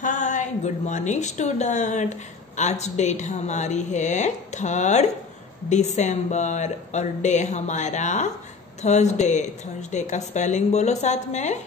Hi good morning student. आज date हमारी है 3 दिसंबर और डे हमारा थर्सडे। थर्सडे का स्पेलिंग बोलो साथ में,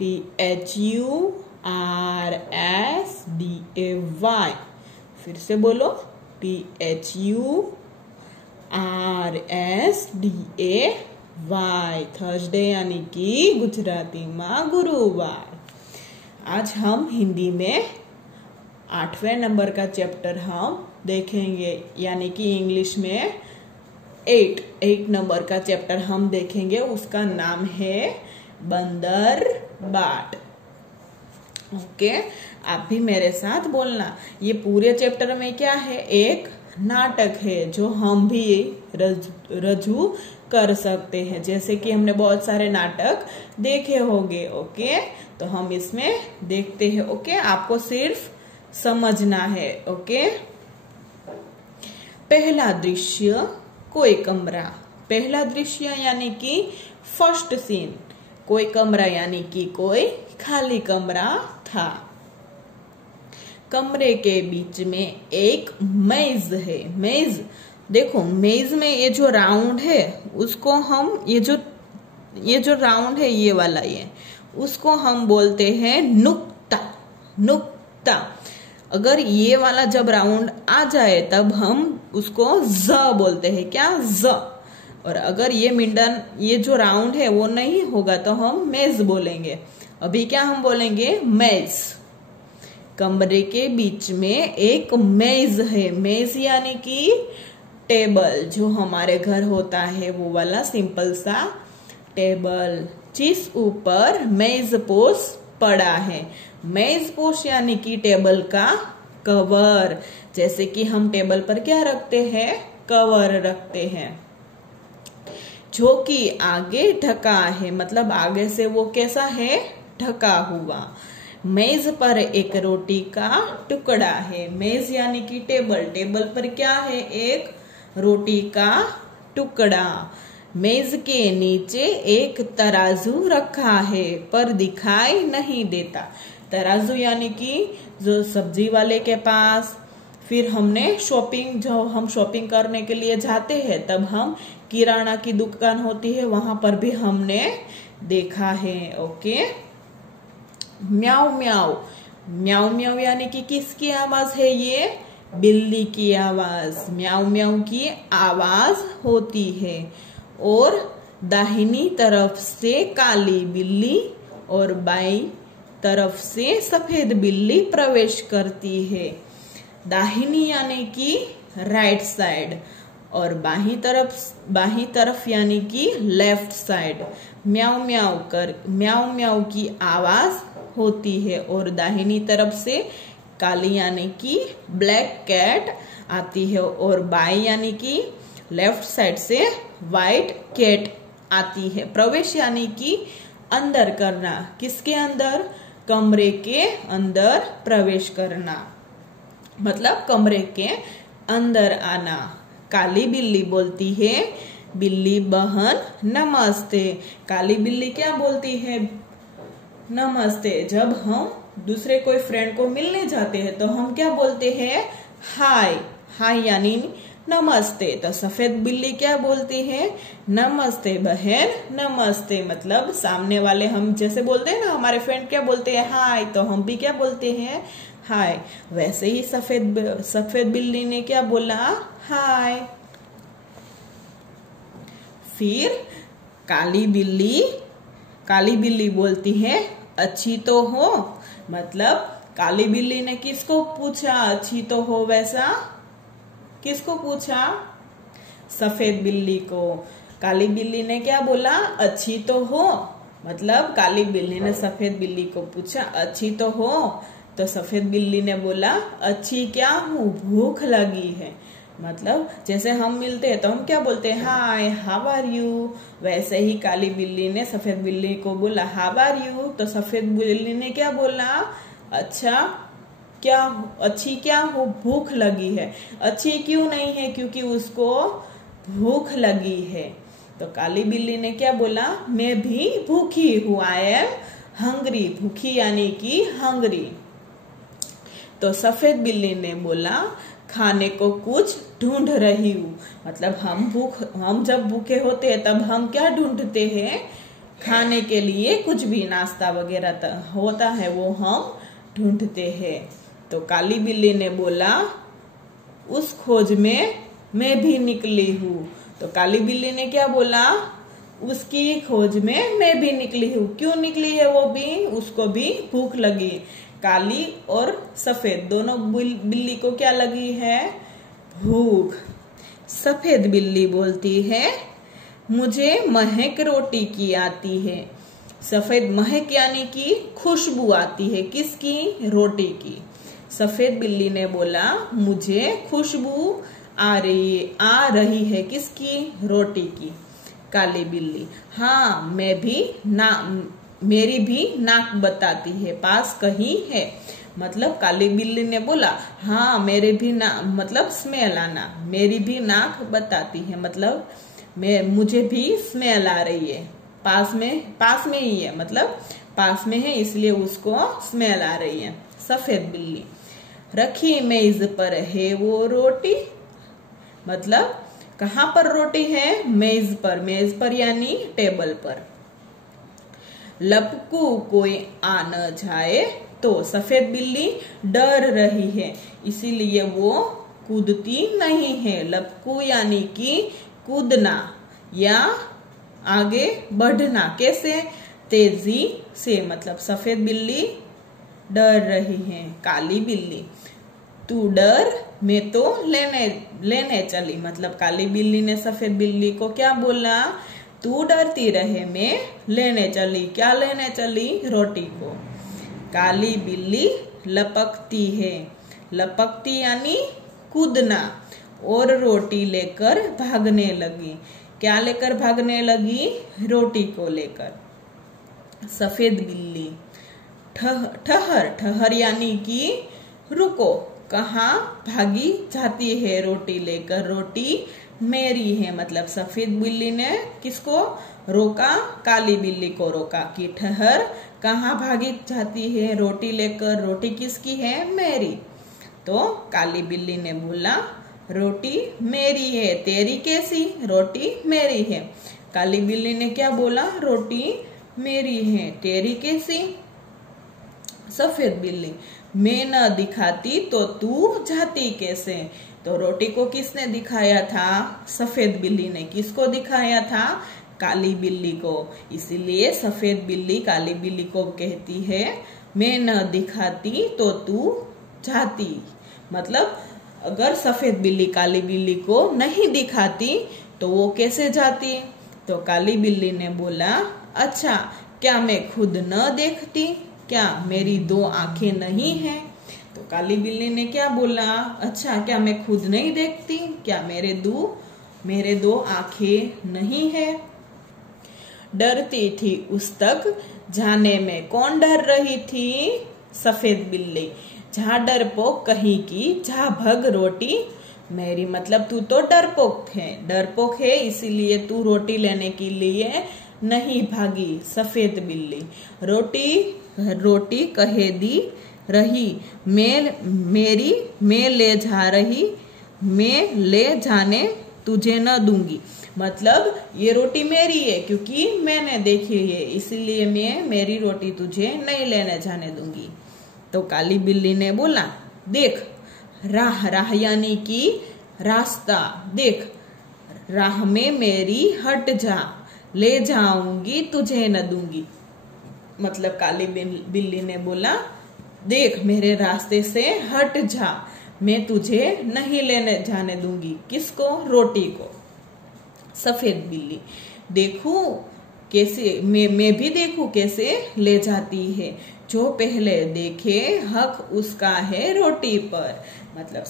THURSDAY। फिर से बोलो THURSDAY। थर्सडे यानी कि गुजराती में गुरुवार। आज हम हिंदी में 8वें नंबर का चैप्टर हम देखेंगे, यानी कि इंग्लिश में 8 नंबर का चैप्टर हम देखेंगे। उसका नाम है बंदर बाट। ओके, आप भी मेरे साथ बोलना। ये पूरे चैप्टर में क्या है, एक नाटक है जो हम भी रजू कर सकते हैं। जैसे कि हमने बहुत सारे नाटक देखे होंगे। ओके, तो हम इसमें देखते हैं। ओके, आपको सिर्फ समझना है। ओके, पहला दृश्य कोई कमरा। पहला दृश्य यानी कि फर्स्ट सीन। कोई कमरा यानी कि कोई खाली कमरा था। कमरे के बीच में एक मेज है। मेज देखो, मेज में ये जो राउंड है उसको हम ये जो राउंड है ये वाला, ये उसको हम बोलते हैं नुक्ता। नुक्ता। अगर ये वाला जब राउंड आ जाए तब हम उसको ज बोलते हैं। क्या? ज। और अगर ये जो राउंड है वो नहीं होगा तो हम मेज बोलेंगे। अभी क्या हम बोलेंगे? मेज। कमरे के बीच में एक मेज है। मेज यानी कि टेबल, जो हमारे घर होता है वो वाला सिंपल सा टेबल, जिस ऊपर मेज पोश पड़ा है। मेज पोश यानी कि टेबल का कवर। जैसे कि हम टेबल पर क्या रखते हैं? कवर रखते हैं, जो कि आगे ढका है। मतलब आगे से वो कैसा है? ढका हुआ। मेज पर एक रोटी का टुकड़ा है। मेज यानी कि टेबल। टेबल पर क्या है? एक रोटी का टुकड़ा। मेज के नीचे एक तराजू रखा है पर दिखाई नहीं देता। तराजू यानी कि जो सब्जी वाले के पास, फिर जो हम शॉपिंग करने के लिए जाते हैं तब हम किराना की दुकान होती है वहां पर भी हमने देखा है। ओके, म्याऊ म्याऊ। म्याऊ म्याऊ यानी कि किसकी आवाज है? ये बिल्ली की आवाज। म्याऊ म्याऊ की आवाज होती है। और दाहिनी तरफ से काली बिल्ली और बाई तरफ से सफेद बिल्ली प्रवेश करती है। दाहिनी यानी कि राइट साइड और बाही तरफ यानी कि लेफ्ट साइड। म्याऊ म्याऊ की आवाज होती है। और दाहिनी तरफ से काली यानी कि ब्लैक कैट आती है और बाई यानी कि लेफ्ट साइड से व्हाइट कैट आती है। प्रवेश यानी कि अंदर करना। किसके अंदर? कमरे के अंदर प्रवेश करना, मतलब कमरे के अंदर आना। काली बिल्ली बोलती है, बिल्ली बहन नमस्ते। काली बिल्ली क्या बोलती है? नमस्ते। जब हम दूसरे कोई फ्रेंड को मिलने जाते हैं तो हम क्या बोलते हैं? हाय। हाय यानी नमस्ते। तो सफेद बिल्ली क्या बोलती है? नमस्ते बहन, नमस्ते। मतलब सामने वाले हम जैसे बोलते हैं ना, हमारे फ्रेंड क्या बोलते हैं? हाय। तो हम भी क्या बोलते हैं? हाय। वैसे ही सफेद बिल्ली ने क्या बोला? हाय। फिर काली बिल्ली बोलती है, अच्छी तो हो। मतलब काली बिल्ली ने किसको पूछा? अच्छी तो हो। वैसा किसको पूछा? सफेद बिल्ली को। काली बिल्ली ने क्या बोला? अच्छी तो हो। मतलब काली बिल्ली ने सफेद बिल्ली को पूछा, अच्छी तो हो। तो सफेद बिल्ली ने बोला, अच्छी क्या हूँ, भूख लगी है। मतलब जैसे हम मिलते हैं तो हम क्या बोलते हैं? हाय, हाउ आर यू। वैसे ही काली बिल्ली ने सफेद बिल्ली को बोला, हाउ आर यू। तो सफेद बिल्ली ने क्या बोला? अच्छी क्या हो, भूख लगी है। अच्छी क्यों नहीं है? क्योंकि उसको भूख लगी है। तो काली बिल्ली ने क्या बोला? मैं भी भूखी हूँ। I am hungry. भूखी यानी कि हंग्री। तो सफेद बिल्ली ने बोला खाने को कुछ ढूंढ रही हूँ। मतलब हम जब भूखे होते हैं तब हम क्या ढूंढते हैं, खाने के लिए कुछ भी नाश्ता वगैरह होता है वो हम ढूंढते हैं। तो काली बिल्ली ने बोला उस खोज में मैं भी निकली हूँ। तो काली बिल्ली ने क्या बोला, उसकी खोज में मैं भी निकली हूँ। क्यों निकली है वो भी, उसको भी भूख लगी। काली और सफेद दोनों बिल्ली को क्या लगी है, भूख। सफेद बिल्ली बोलती है मुझे महक रोटी की आती है। सफेद महक यानी कि खुशबू आती है, किसकी, रोटी की। सफेद बिल्ली ने बोला मुझे खुशबू आ रही है किसकी, रोटी की। काली बिल्ली हाँ मेरी भी नाक बताती है, पास कहीं है। मतलब काली बिल्ली ने बोला हाँ मेरे भी मतलब स्मेल आना, मेरी भी नाक बताती है, मतलब मुझे भी स्मेल आ रही है, पास में ही है, मतलब पास में है इसलिए उसको स्मेल आ रही है। सफेद बिल्ली रखी मेज पर है वो रोटी। मतलब कहाँ पर रोटी है, मेज पर यानी टेबल पर। लपकू कोई आ न जाए तो सफेद बिल्ली डर रही है, इसीलिए वो कूदती नहीं है। लपकू यानी कि कूदना या आगे बढ़ना, कैसे, तेजी से। मतलब सफेद बिल्ली डर रही है। काली बिल्ली तू डर मैं तो लेने चली। मतलब काली बिल्ली ने सफेद बिल्ली को क्या बोला, तू डरती रहे मैं लेने चली। क्या लेने चली, रोटी को। काली बिल्ली लपकती है, लपकती यानी कूदना, और रोटी लेकर भागने लगी। क्या लेकर भागने लगी, रोटी को लेकर। सफेद बिल्ली ठहर यानी कि रुको, कहाँ भागी जाती है रोटी लेकर, रोटी मेरी है। मतलब सफेद बिल्ली ने किसको रोका, काली बिल्ली को रोका कि ठहर, कहाँ भागी जाती है रोटी लेकर, रोटी किसकी है, मेरी। तो काली बिल्ली ने बोला रोटी मेरी है, तेरी कैसी, रोटी मेरी है। काली बिल्ली ने क्या बोला, रोटी मेरी है, तेरी कैसी। सफेद बिल्ली मैं न दिखाती तो तू जाती कैसे। तो रोटी को किसने दिखाया था, सफेद बिल्ली ने। किसको दिखाया था, काली बिल्ली को। इसीलिए सफेद बिल्ली काली बिल्ली को कहती है मैं न दिखाती तो तू जाती। मतलब अगर सफेद बिल्ली काली बिल्ली को नहीं दिखाती तो वो कैसे जाती। तो काली बिल्ली ने बोला अच्छा क्या मैं खुद न देखती, क्या मेरी दो आंखें नहीं हैं। तो काली बिल्ली ने क्या बोला, अच्छा क्या मैं खुद नहीं देखती, क्या मेरे दो आंखें नहीं है। डरती थी उस तक जाने में, कौन डर रही थी, सफेद बिल्ली। जहाँ डरपोक कहीं की जा भग रोटी मेरी। मतलब तू तो डरपोक है इसीलिए तू रोटी लेने के लिए नहीं भागी, सफेद बिल्ली। रोटी कहे दी रही मैं ले जाने तुझे न दूंगी। मतलब ये रोटी मेरी है क्योंकि मैंने देखी है, इसीलिए मैं मेरी रोटी तुझे नहीं लेने जाने दूंगी। तो काली बिल्ली ने बोला देख राह यानी कि रास्ता, देख राह में मेरी हट जा, ले जाऊंगी तुझे न दूंगी। मतलब काली बिल्ली ने बोला देख मेरे रास्ते से हट जा, मैं तुझे नहीं लेने जाने दूंगी। किसको, रोटी को। सफेद बिल्ली देखूं कैसे, मैं भी देखूं कैसे ले जाती है, जो पहले देखे हक उसका है रोटी पर। मतलब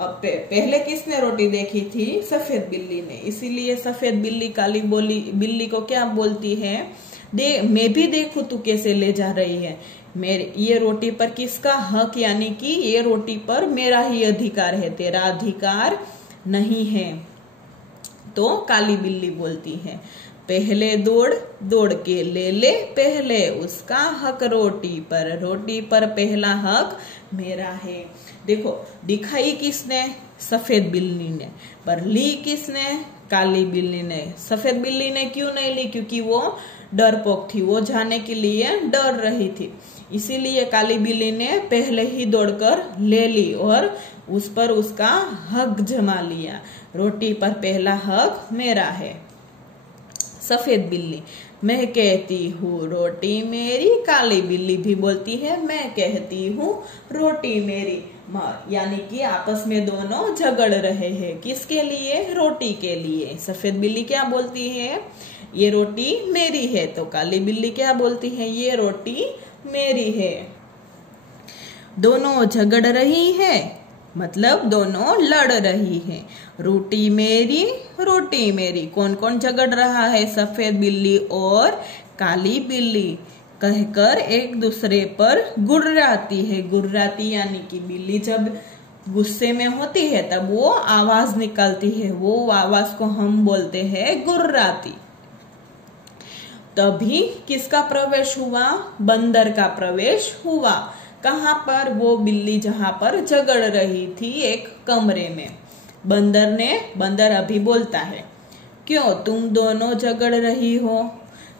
पहले किसने रोटी देखी थी, सफेद बिल्ली ने। इसीलिए सफेद बिल्ली काली बिल्ली को क्या बोलती है, मैं भी देखूं तू कैसे ले जा रही है, ये रोटी पर किसका हक, यानी कि ये रोटी पर मेरा ही अधिकार है, तेरा अधिकार नहीं है। तो काली बिल्ली बोलती है पहले दौड़ दौड़ के ले ले पहले उसका हक रोटी पर पहला हक मेरा है। देखो दिखाई किसने, सफेद बिल्ली ने, पर ली किसने, काली बिल्ली ने। सफेद बिल्ली ने क्यों नहीं ली, क्योंकि वो डरपोक थी, वो जाने के लिए डर रही थी, इसीलिए काली बिल्ली ने पहले ही दौड़कर ले ली और उस पर उसका हक जमा लिया। रोटी पर पहला हक मेरा है। सफेद बिल्ली, मैं कहती हूँ रोटी मेरी, काली बिल्ली भी बोलती है मैं कहती हूँ रोटी मेरी। यानी कि आपस में दोनों झगड़ रहे हैं, किसके लिए, रोटी के लिए। सफेद बिल्ली क्या बोलती है, ये रोटी मेरी है, तो काली बिल्ली क्या बोलती है, ये रोटी मेरी है। दोनों झगड़ रही है मतलब दोनों लड़ रही है। रोटी मेरी, कौन कौन झगड़ रहा है, सफेद बिल्ली और काली बिल्ली कहकर एक दूसरे पर गुर्राती है। गुर्राती यानी कि बिल्ली जब गुस्से में होती है तब वो आवाज निकालती है, वो आवाज को हम बोलते हैं गुर्राती। तभी किसका प्रवेश हुआ, बंदर का प्रवेश हुआ। कहाँ पर, वो बिल्ली जहां पर झगड़ रही थी एक कमरे में। बंदर अभी बोलता है, क्यों तुम दोनों झगड़ रही हो।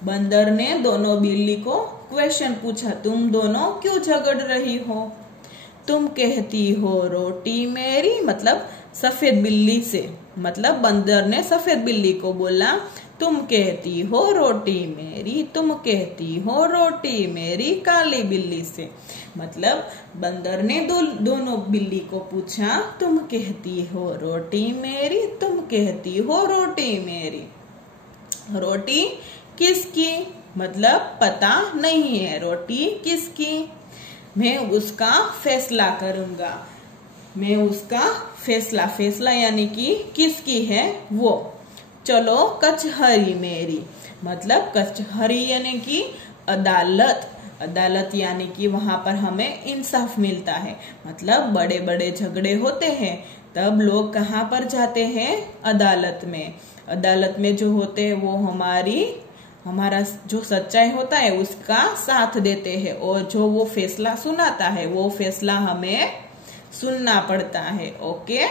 बंदर ने दोनों बिल्ली को क्वेश्चन पूछा, तुम दोनों क्यों झगड़ रही हो। तुम कहती हो रोटी मेरी, मतलब सफेद बिल्ली से, मतलब बंदर ने सफेद बिल्ली को बोला तुम कहती हो रोटी मेरी, तुम कहती हो रोटी मेरी काली बिल्ली से। मतलब बंदर ने दोनों बिल्ली को पूछा तुम कहती हो रोटी मेरी, तुम कहती हो रोटी मेरी। रोटी किसकी, मतलब पता नहीं है रोटी किसकी। मैं उसका फैसला करूंगा, मैं उसका फैसला यानी कि किसकी है वो। चलो कचहरी मेरी, मतलब कचहरी यानी कि अदालत यानी कि वहां पर हमें इंसाफ मिलता है। मतलब बड़े बड़े झगड़े होते हैं तब लोग कहाँ पर जाते हैं, अदालत में। अदालत में जो होते हैं वो हमारा जो सच्चाई होता है उसका साथ देते हैं, और जो वो फैसला सुनाता है वो फैसला हमें सुनना पड़ता है। ओके,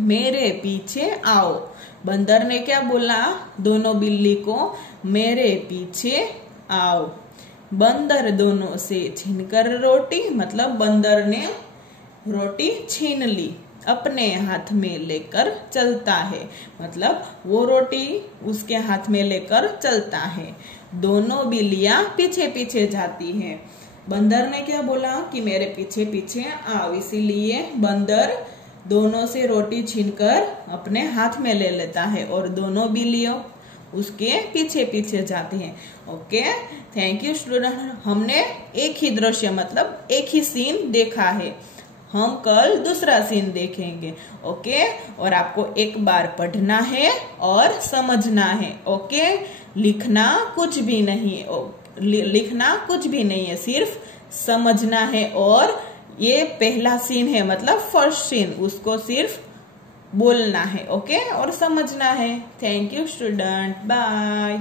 मेरे पीछे आओ। बंदर ने क्या बोला दोनों बिल्ली को, मेरे पीछे आओ। बंदर दोनों से छीनकर रोटी, मतलब बंदर ने रोटी छीन ली, अपने हाथ में लेकर चलता है, मतलब वो रोटी उसके हाथ में लेकर चलता है। दोनों बिल्लियां पीछे पीछे जाती हैं। बंदर ने क्या बोला कि मेरे पीछे पीछे आओ, इसीलिए बंदर दोनों से रोटी छीनकर अपने हाथ में ले लेता है और दोनों बिल्लियों उसके पीछे पीछे जाती हैं। Okay, thank you student. हमने एक ही दृश्य मतलब एक ही सीन देखा है, हम कल दूसरा सीन देखेंगे। ओके, और आपको एक बार पढ़ना है और समझना है। ओके, लिखना कुछ भी नहीं है, सिर्फ समझना है। और ये पहला सीन है मतलब फर्स्ट सीन, उसको सिर्फ बोलना है। ओके, और समझना है। Thank you student, bye.